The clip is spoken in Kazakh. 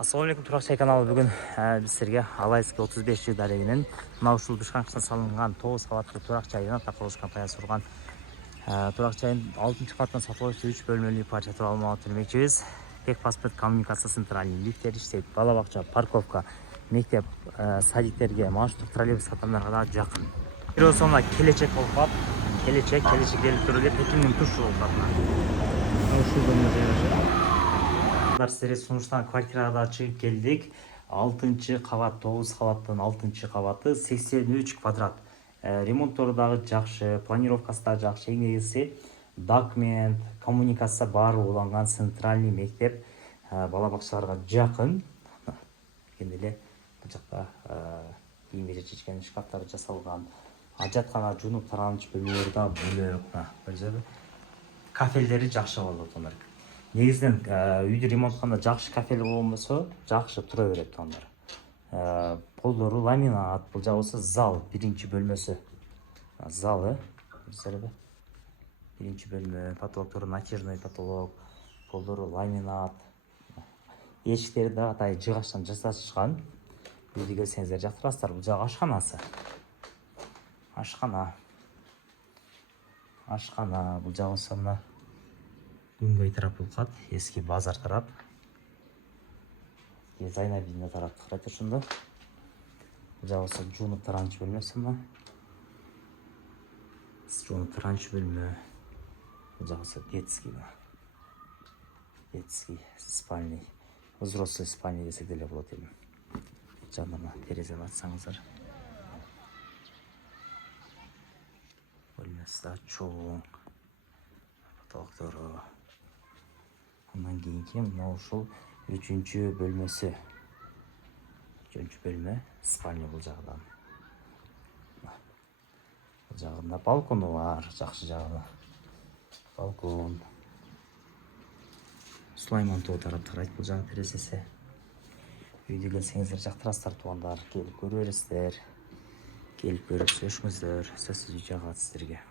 Ассалаумалейкум, Турак каналы. Бүгін біз сіздерге Алайский 35 жыл дәрегінің Наушыл Бішқанқышына салынған 9 қабатты Турак жайына тақылыш компаниясы құрған Турак жайын 6-шы қабаттан сатылушы 3 бөлмелі парча туралы малымат бермекшіміз. Тек паспорт, коммуникация, центральный лифттер іштейді, балабақша, парковка, мектеп, садиктерге, маршруттық троллейбус қатарына да жақын. Бір соңында келешек болып келешек деліп түріле пекиннің тұшы сіздерге соңыштан квартирада шығып келдік. 6-шы қабат, 9 қабаттан 6-шы қабаты 83 квадрат. Ремонтторы дағы жақшы, планировкасы да жақшы. Ең негізі документ, коммуникация бар оланған центральный мектеп, балабақшаларға жақын. Кенделе бұл жақта киім кешек шкафтары жасалған. Ажатқана жуынып тараныш бөлмелері да бөлек. Кафелдері жақшы болды. Негізден үйді ремонтқанда жақшы кафелі болмаса, жақшы тұра береді ондар. Полдары ламинат, бұл жағы зал, бірінші бөлмесі. Залы, бірінші бөлме, потолоктары натяжной потолок, полдары ламинат. Ешіктері де атай жығаштан жасашқан. Үйді келсеңіздер жақтырастар, бұл жағы ашханасы. Ашхана, бұл жағы самына Үнгай тарап бұлқат, ескі базар тарап. Зайнабидна тарап қарайды ұшында. Жауысы жуынып тараншы бөлмесі ма? Жуынып тараншы бөлме. Жауысы детский ма? Детский, спальный. Взрослый спальный десек деле болады едім. Жанына терезені атсаңыздар. Бөлмесі да чоң. Потолоктары. Ondan кейінгі Наушыл 3-ші бөлмесі. 3-ші бөлме спальня бұл жағынан. Бұл жағында балконы бар, жақшы жағына. Балкон. Сулайман тоғы тарап тарайды бұл жағы терезесі. Үйде келсеңіздер жақтырастар туғандар, келіп көреріздер. Келіп көріп сөшіңіздер, сөзсіз үй жағады сіздерге.